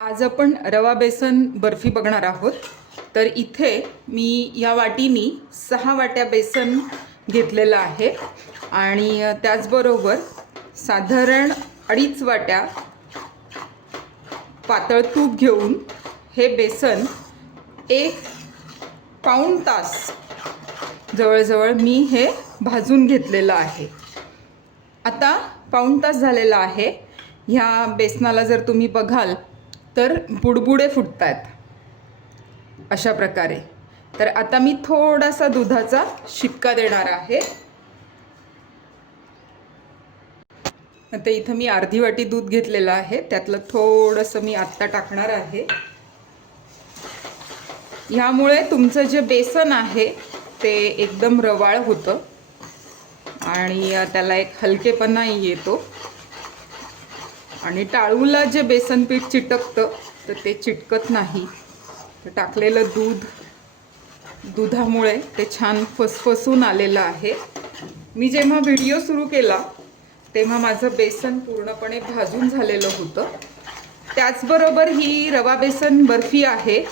आज आपण रवा बेसन बर्फी बघणार आहोत. तर इथे मी या वाटीनी सहा वाट्या बेसन घेतलेलं आहे. आणि त्याचबरोबर साधारण अडीच वाट्या पातळ तूप घेऊन हे बेसन एक पाऊण तास जवळजवळ मी हे भाजून घेतलेलं आहे. आता पाऊण तास झालेला आहे. ह्या बेसनाला जर तुम्ही बघाल तर बुडबुडे फुटत आहेत अशा प्रकारे. तर आता मी थोडासा दुधाचा शिपका देणार आहे. आता इथं मी अर्धी वाटी दूध घेतलेलं आहे. त्यातलं थोडंसं मी आत्ता टाकणार आहे. ह्यामुळे तुमचं जे बेसन आहे ते एकदम रवाळ होतं. आणि त्याला एक हलकेपणा येतो. आणि टाळूला जे बेसन पीठ चिटकतं तर ते चिटकत नाही. तर टाकलेलं दूध दुधामुळे ते छान फसफसून आलेलं आहे. मी जेव्हा व्हिडिओ सुरू केला तेव्हा माझं बेसन पूर्णपणे भाजून झालेलं होतं. त्याचबरोबर ही रवा बेसन बर्फी आहे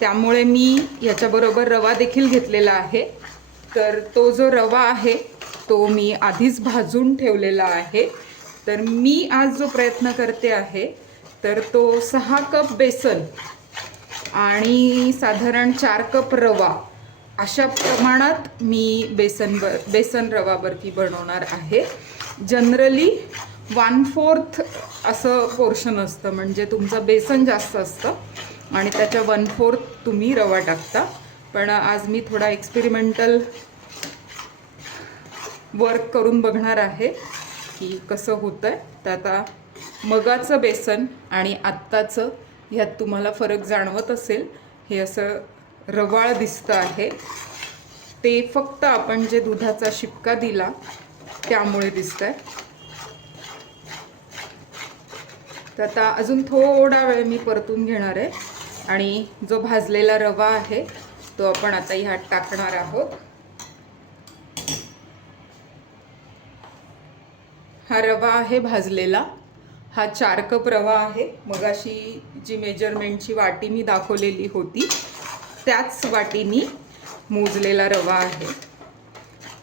त्यामुळे मी याच्याबरोबर रवा देखील घेतलेला आहे. तर तो जो रवा आहे तो मी आधीच भाजून ठेवलेला आहे. तर मी आज जो प्रयत्न करते आहे तर तो सहा कप बेसन आणि साधारण चार कप रवा अशा प्रमाणात मी बेसन ब बेसन रवा बर्फी बनवणार आहे. जनरली वन फोर्थ असं पोर्शन असतं म्हणजे तुमचं बेसन जास्त असतं आणि त्याच्या वन फोर्थ तुम्ही रवा टाकता. पण आज मी थोडा एक्सपेरिमेंटल वर्क करून बघणार आहे. की कसं होतं आहे तर आता मगाचं बेसन आणि आत्ताचं ह्यात तुम्हाला फरक जाणवत असेल हे असं रवाळ दिसतं आहे. ते फक्त आपण जे दुधाचा शिपका दिला त्यामुळे दिसतं आहे तर आता अजून थोडा वेळ मी परतून घेणार आहे. आणि जो भाजलेला रवा आहे तो आपण आता ह्यात टाकणार आहोत. हा रवा आहे भाजलेला. हा चार कप रवा आहे. मगाशी जी मेजरमेंटची वाटी मी दाखवलेली होती त्याच वाटीनी मोजलेला रवा आहे.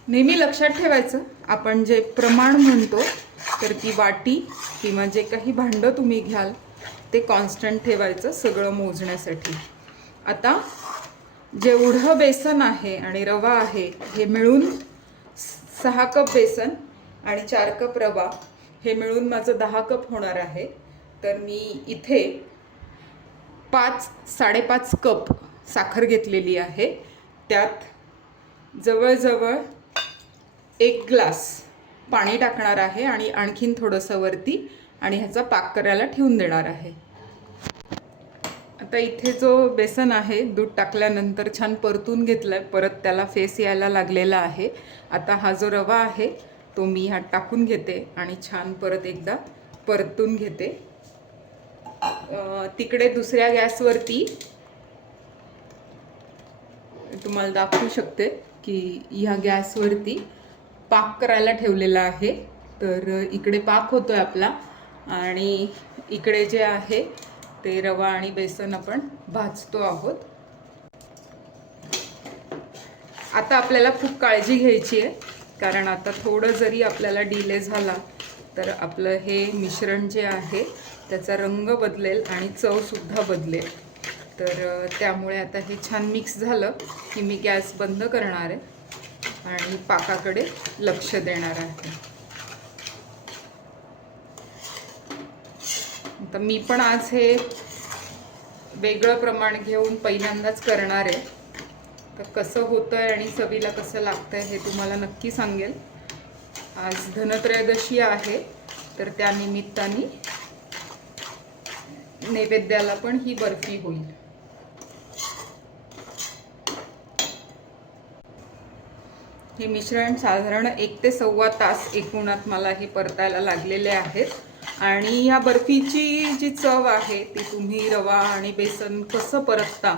नेहमी लक्षात ठेवायचं आपण जे प्रमाण म्हणतो तर ती वाटी किंवा जे काही भांडं तुम्ही घ्याल ते कॉन्स्टंट ठेवायचं सगळं मोजण्यासाठी. आता जेवढं बेसन आहे आणि रवा आहे हे मिळून सहा कप बेसन आणि चार कप रवा हे मिळून माझं दहा कप होणार आहे. तर मी इथे पाच साडेपाच कप साखर घेतलेली आहे. त्यात जवळजवळ एक ग्लास पाणी टाकणार आहे आणि आणखीन थोडंसं वरती आणि ह्याचा पाक करायला ठेवून देणार आहे. आता इथे जो बेसन आहे दूध टाकल्यानंतर छान परतून घेतलं आहे परत त्याला फेस यायला लागलेला आहे. आता हा जो रवा आहे तो मी ह्यात टाकून घेते आणि छान परत एकदा परतून घेते. तिकडे दुसऱ्या गॅसवरती तुम्हाला दाखवू शकते की ह्या गॅसवरती पाक करायला ठेवलेला आहे. तर इकडे पाक होतोय आपला आणि इकडे जे आहे ते रवा आणि बेसन आपण भाजतो आहोत. आता आपल्याला खूप काळजी घ्यायची आहे. कारण आता थोडं जरी आपल्याला डिले झाला तर आपलं हे मिश्रण जे आहे त्याचा रंग बदलेल आणि चवसुद्धा बदलेल. तर त्यामुळे आता हे छान मिक्स झालं की मी गॅस बंद करणार आहे आणि पाकाकडे लक्ष देणार आहे. आता मी पण आज हे वेगळं प्रमाण घेऊन पहिल्यांदाच करणार आहे. तर कसं होतं आहे आणि चवीला कसं लागतं आहे हे तुम्हाला नक्की सांगेल. आज धनत्रयोदशी आहे तर त्या निमित्ताने नैवेद्याला पण ही बर्फी होईल. हे मिश्रण साधारण एक ते सव्वा तास एकूणात मला हे परतायला लागलेले आहेत. आणि या बर्फीची जी चव आहे ती तुम्ही रवा आणि बेसन कसं परतता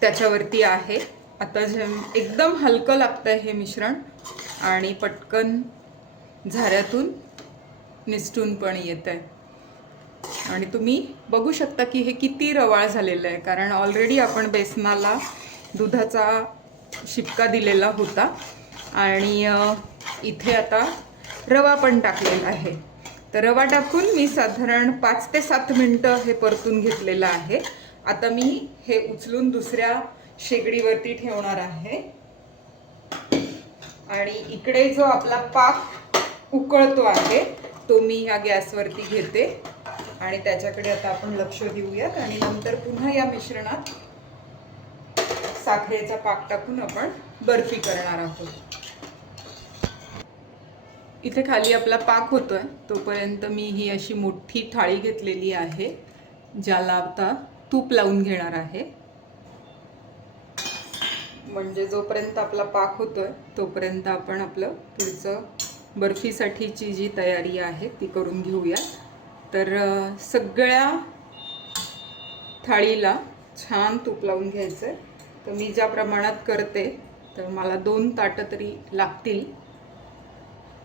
त्याच्यावरती आहे. आता जे एकदम हलकं लागतं आहे हे मिश्रण आणि पटकन झाऱ्यातून निसटून पण येत आहे आणि तुम्ही बघू शकता की हे किती रवाळ झालेलं आहे कारण ऑलरेडी आपण बेसनाला दुधाचा शिपका दिलेला होता. आणि इथे आता रवा पण टाकलेला आहे. तर रवा टाकून मी साधारण पाच ते सात मिनटं हे परतून घेतलेलं आहे. आता मी हे उचलून दुसऱ्या शेगडीवरती ठेवणार आहे. आणि इकडे जो आपला पाक उकळतो आहे तो मी ह्या गॅसवरती घेते. आणि त्याच्याकडे आता आपण लक्ष देऊयात. आणि नंतर पुन्हा या मिश्रणात साखरेचा पाक टाकून आपण बर्फी करणार आहोत. इथे खाली आपला पाक होतोय. तोपर्यंत मी ही अशी मोठी थाळी घेतलेली आहे ज्याला आता तूप लावून घेणार आहे. म्हणजे जोपर्यंत आपला पाक होतोय तोपर्यंत आपण आपलं पुढचं बर्फीसाठीची जी तयारी आहे ती करून घेऊया तर सगळ्या थाळीला छान तूप लावून घ्यायचं आहे तर मी ज्या प्रमाणात करते तर मला दोन ताटं तरी लागतील.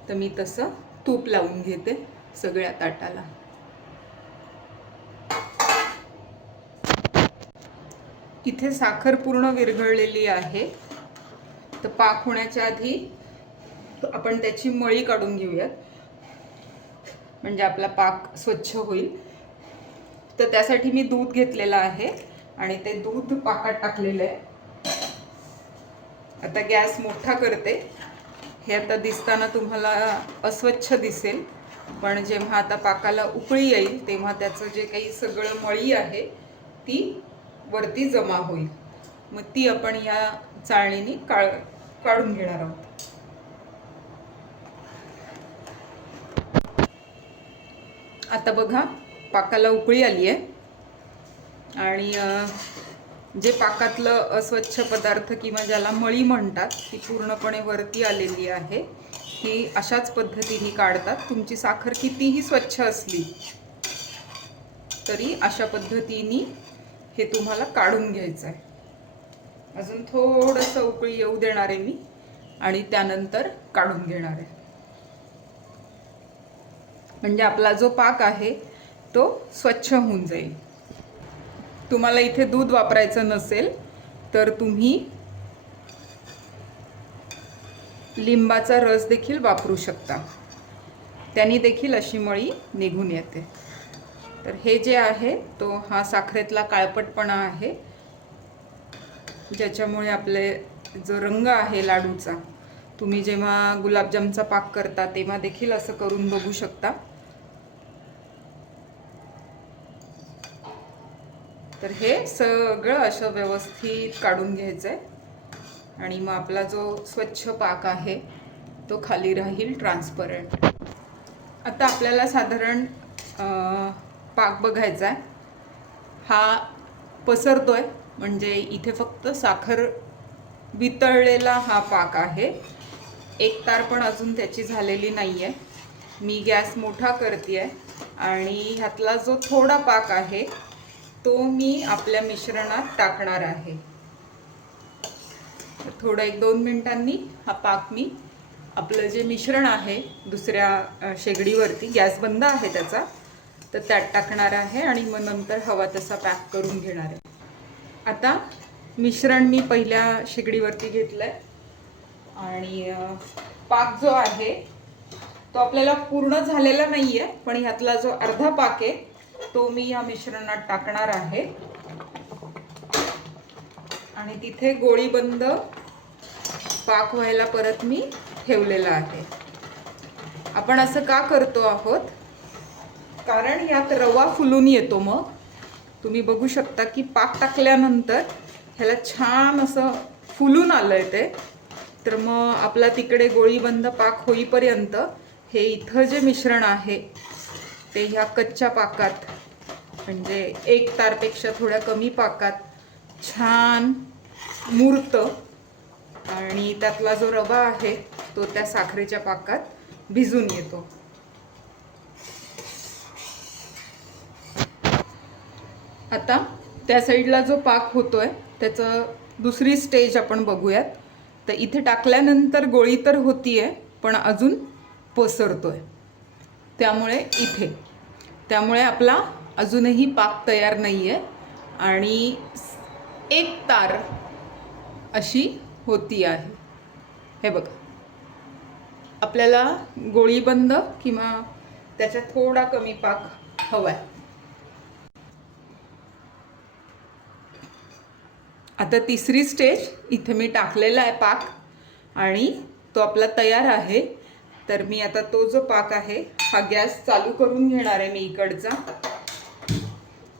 तर मी तसं तूप लावून घेते सगळ्या ताटाला. इथे साखर पूर्ण विरघळलेली आहे. तर पाक होण्याच्या आधी आपण त्याची मळी काढून घेऊयात. म्हणजे आपला पाक स्वच्छ होईल. तर त्यासाठी मी दूध घेतलेलं आहे आणि ते दूध पाकात टाकलेलं आहे. आता गॅस मोठा करते. हे आता दिसताना तुम्हाला अस्वच्छ दिसेल. पण जेव्हा आता पाकाला उकळी येईल तेव्हा त्याचं जे काही सगळं मळी आहे ती वरती जमा होईल. मग ती आपण या चाळणीने काळ काढून घेणार आहोत. आता बघा पाकाला उकळी आली आहे. आणि जे पाकातलं अस्वच्छ पदार्थ किंवा ज्याला मळी म्हणतात ती पूर्णपणे वरती आलेली आहे. ही अशाच पद्धतीने काढतात. तुमची साखर कितीही स्वच्छ असली तरी अशा पद्धतीने हे तुम्हाला काढून घ्यायचं आहे अजून थोडंसं उकळी येऊ देणार आहे मी आणि त्यानंतर काढून घेणार आहे. म्हणजे आपला जो पाक आहे तो स्वच्छ होऊन जाईल. तुम्हाला इथे दूध वापरायचं नसेल तर तुम्ही लिंबाचा रस देखील वापरू शकता. त्यांनी देखील अशी मळी निघून येते. तर हे जे आहे तो हा साखरेतला काळपटपणा आहे. ज्याच्यामुळे आपले जो रंग आहे लाडूचा तुम्ही जेव्हा गुलाबजामचा पाक करता तेव्हा देखील असं करून बघू शकता. तर हे सगळं असं व्यवस्थित काढून घ्यायचं आहे आणि मग आपला जो स्वच्छ पाक आहे तो खाली राहील ट्रान्सपरंट आता आपल्याला साधारण पाक बघायचा आहे हा पसरतो आहे म्हणजे इथे फक्त साखर वितळलेला हा पाक आहे. एक तार पण अजून त्याची झालेली नाही आहे मी गॅस मोठा करते आहे आणि ह्यातला जो थोडा पाक आहे तो मी आपल्या मिश्रणात टाकणार आहे. थोडं एक दोन मिनटांनी हा पाक मी आपलं जे मिश्रण आहे दुसऱ्या शेगडीवरती गॅस बंद आहे त्याचा तर त्यात टाकणार आहे आणि मग नंतर हवा तसा पॅक करून घेणार आहे. आता मिश्रण मी पहिल्या शेगडीवरती घेतलं आहे आणि पाक जो आहे तो आपल्याला पूर्ण झालेला नाही आहे पण ह्यातला जो अर्धा पाक आहे तो मी या मिश्रणात टाकणार आहे. आणि तिथे गोळीबंद पाक व्हायला परत मी ठेवलेला आहे. आपण असं का करतो आहोत? कारण यात रवा फुलून येतो मग. तुम्ही बघू शकता की पाक टाकल्यानंतर ह्याला छान असं फुलून आलं आहे ते. तर मग आपला तिकडे गोळीबंद पाक होईपर्यंत हे इथं जे मिश्रण आहे ते ह्या कच्च्या पाकात म्हणजे एक तारपेक्षा थोड्या कमी पाकात छान मूर्त. आणि त्यातला जो रवा आहे तो त्या साखरेच्या पाकात भिजून येतो. आता त्या साईडला जो पाक होतो आहे त्याचं दुसरी स्टेज आपण बघूयात. तर इथे टाकल्यानंतर गोळी तर होती आहे पण अजून पसरतो आहे त्यामुळे इथे. त्यामुळे आपला अजूनही पाक तयार नाही आहे आणि एक तार अशी होती आहे. हे बघा. आपल्याला गोळीबंद किंवा त्याच्या थोडा कमी पाक हवा आहे आता तिसरी स्टेज इथे मी टाकलेला आहे पाक आणि तो आपला तयार आहे. तर मी आता तो जो पाक आहे हा गॅस चालू करून घेणार आहे मी इकडचा.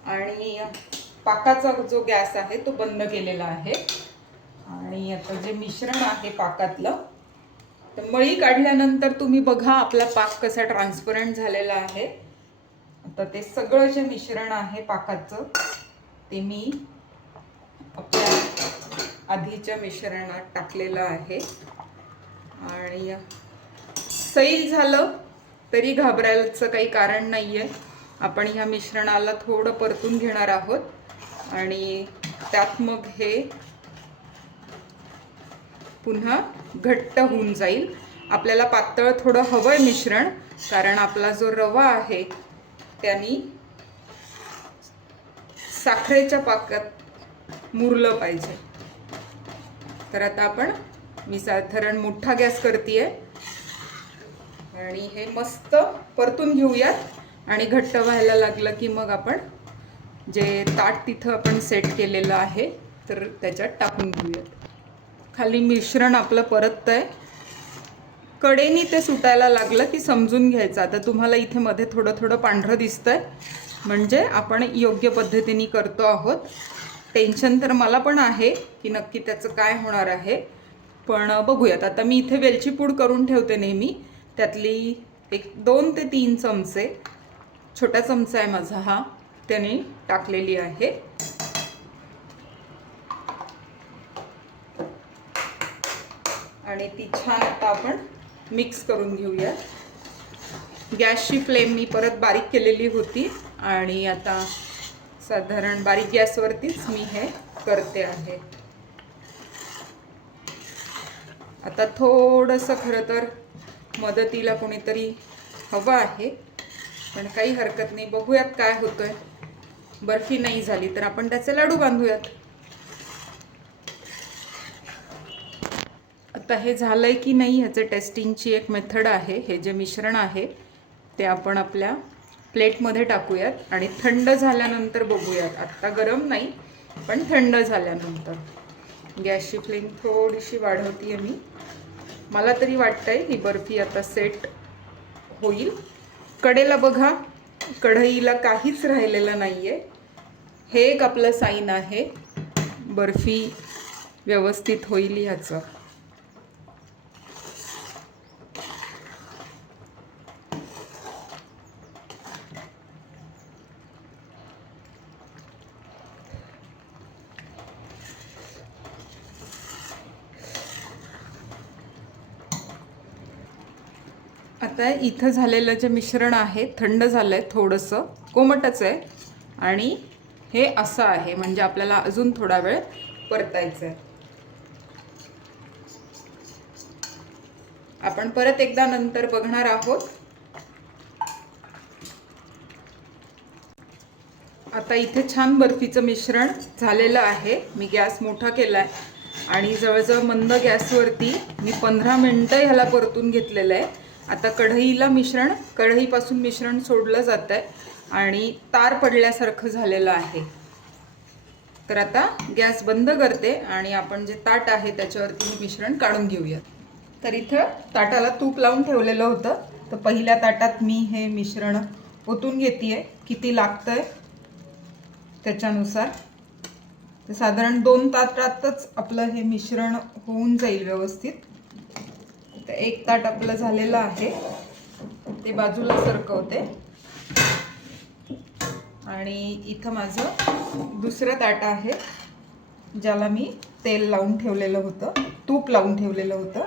आणि पाकाचा जो गॅस आहे तो बंद केलेला आहे. आणि आता जे मिश्रण आहे पाकातलं तर मळी काढल्यानंतर तुम्ही बघा आपला पाक कसा ट्रान्सपरंट झालेला आहे. आता ते सगळं जे मिश्रण आहे पाकाचं ते मी आपल्या आधीच्या मिश्रणात टाकलेलं आहे. आणि सैल झालं तरी घाबरायचं काही कारण नाही आहे आपण ह्या मिश्रणाला थोडं परतून घेणार आहोत. आणि त्यात मग हे पुन्हा घट्ट होऊन जाईल. आपल्याला पातळ थोडं हवं आहे मिश्रण कारण आपला जो रवा आहे त्यांनी साखरेच्या पाकात मुरलं पाहिजे. तर आता आपण मी साधारण मोठा गॅस करते आणि हे मस्त परतून घेऊयात. आणि घट्ट व्हायला लागलं की मग आपण जे ताट तिथं आपण सेट केलेलं आहे तर त्याच्यात टाकून घेऊयात. खाली मिश्रण आपलं परत आहे कडेनी ते सुटायला लागलं की समजून घ्यायचं. आता तुम्हाला इथे मध्ये थोडं थोडं पांढरं दिसतंय. म्हणजे आपण योग्य पद्धतीने करतो आहोत. टेन्शन तर मला पण आहे की नक्की त्याचं काय होणार आहे. पण बघूयात. आता मी इथे वेलची पूड करून ठेवते नेहमी. त्यातली एक दोन ते तीन चमचे छोटा चमचा आहे माझा हा त्याने टाकलेली आहे. आणि ती छान आता आपण मिक्स करून घेऊया. गॅसची फ्लेम मी परत बारीक केलेली होती आणि आता साधारण बारीक गॅसवरतीच मी हे करते आहे. आता थोडंसं खरं तर मदतीला कोणीतरी हवं आहे पण काही हरकत नाही. बघूयात काय होतंय. बर्फी नाही झाली तर आपण त्याचे लाडू बांधूयात. आता हे झालंय की नाही ह्याचं टेस्टिंगची एक मेथड आहे. हे जे मिश्रण आहे ते आपण आपल्या प्लेटमध्ये टाकूयात आणि थंड झाल्यानंतर बघूयात. आत्ता गरम नाही पण थंड झाल्यानंतर. गॅसची फ्लेम थोडीशी वाढवते आहे मी. मला तरी वाटतंय ही बर्फी आता सेट होईल. कडेला बघा कढईला काहीच राहिलेलं नाही आहे हे एक आपलं साईन आहे. बर्फी व्यवस्थित होईल ह्याचं. आता इथं झालेलं जे मिश्रण आहे थंड झालं आहे थोडंसं कोमटच आहे. आणि हे असं आहे म्हणजे आपल्याला अजून थोडा वेळ परतायचं आहे. आपण परत एकदा नंतर बघणार आहोत. आता इथे छान बर्फीचं मिश्रण झालेलं आहे. मी गॅस मोठा केला आहे आणि जवळजवळ मंद गॅसवरती मी पंधरा मिनटं ह्याला परतून घेतलेलं आहे. आता कढईला मिश्रण कढईपासून मिश्रण सोडलं जात आहे आणि तार पडल्यासारखं झालेलं आहे. तर आता गॅस बंद करते आणि आपण जे ताट आहे त्याच्यावरती मिश्रण काढून घेऊयात. तर इथं ताटाला तूप लावून ठेवलेलं होतं. तर पहिल्या ताटात मी हे मिश्रण ओतून घेते किती लागतंय? त्याच्यानुसार. तर साधारण दोन ताटातच आपलं हे मिश्रण होऊन जाईल व्यवस्थित. तर एक ताट आपलं झालेलं आहे. ते बाजूला सरकवते. आणि इथं माझं दुसरं ताट आहे ज्याला मी तेल लावून ठेवलेलं होतं तूप लावून ठेवलेलं होतं.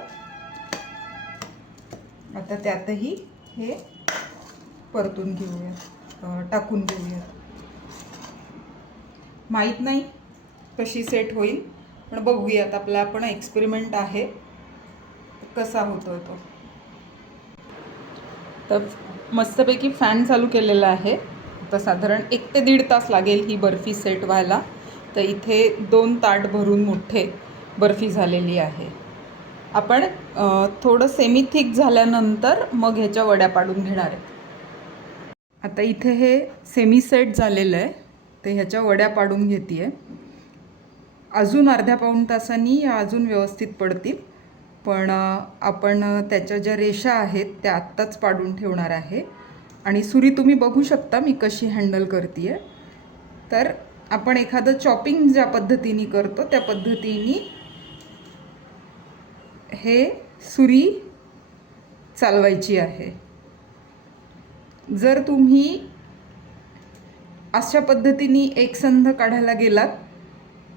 आता त्यातही हे परतून घेऊया टाकून घेऊया. माहीत नाही कशी सेट होईल पण बघूयात. आपला आपण एक्सपेरिमेंट आहे. कसा होतो तो? तर मस्तपैकी फॅन चालू केलेला आहे. तर साधारण एक ते दीड तास लागेल ही बर्फी सेट व्हायला. तर इथे दोन ताट भरून मोठे बर्फी झालेली आहे. आपण थोडं सेमी थिक झाल्यानंतर मग ह्याच्या वड्या पाडून घेणार आहे. आता इथे हे सेमी सेट झालेलं आहे. ते ह्याच्या वड्या पाडून घेते अजून अर्ध्या पाऊण तासांनी या अजून व्यवस्थित पडतील. पण आपण त्याच्या ज्या रेषा आहेत त्या आत्ताच पाडून ठेवणार आहे. आणि सुरी तुम्ही बघू शकता मी कशी हँडल करते आहे तर आपण एखादं चॉपिंग ज्या पद्धतीने करतो त्या पद्धतीने हे सुरी चालवायची आहे. जर तुम्ही अशा पद्धतीने एकसंध काढायला गेलात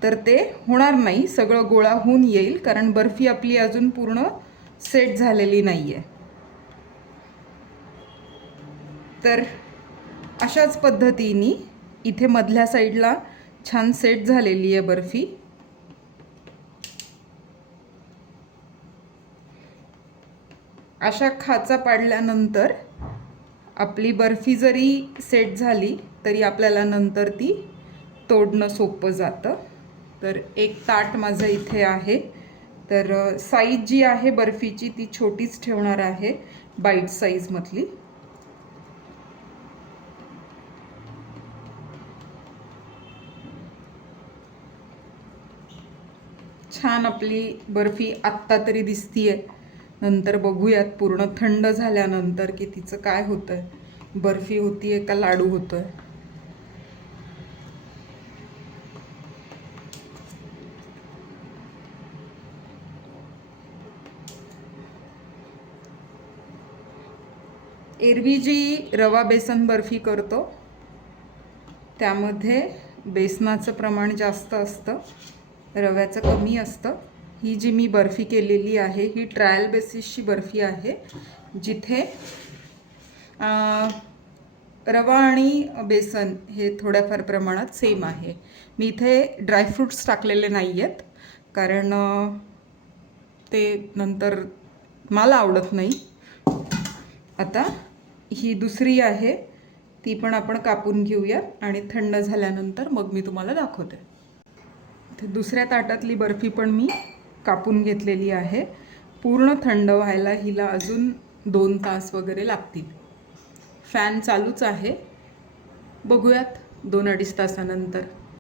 तर ते होणार नाही. सगळं गोळा होऊन येईल कारण बर्फी आपली अजून पूर्ण सेट झालेली नाही आहे तर अशाच पद्धतीने इथे मधल्या साईडला छान सेट झालेली आहे बर्फी. अशा खाचा पाडल्यानंतर आपली बर्फी जरी सेट झाली तरी आपल्याला नंतर ती तोडणं सोपं जातं. तर एक ताट माझं इथे आहे. तर साईज जी आहे बर्फीची ती छोटीच ठेवणार आहे बाईट साईजमधली छान आपली बर्फी आत्ता तरी दिसतीये. नंतर बघूयात पूर्ण थंड झाल्यानंतर की तिचं काय होतंय. बर्फी होतीये का लाडू होतोय. एरवी जी रवा बेसन बर्फी करतो. त्यामध्ये बेसनाचं प्रमाण जास्त असतं. रव्याचं कमी असतं. ही जी मी बर्फी केलेली आहे ही ट्रायल बेसिसची बर्फी आहे जिथे रवा आणि बेसन हे थोड्याफार प्रमाणात सेम आहे. मी इथे ड्रायफ्रूट्स टाकलेले नाही आहेत कारण ते नंतर मला आवडत नाही. आता ही दुसरी आहे. ती पण आपण कापून घेऊया आणि थंड झाल्यानंतर मग मी तुम्हाला दाखवते. ते दुसऱ्या ताटातली बर्फी पण मी कापून घेतलेली आहे. पूर्ण थंड व्हायला हिला अजून दोन तास वगैरे लागतील. फॅन चालूच आहे. बघूयात दोन अडीच तासानंतर.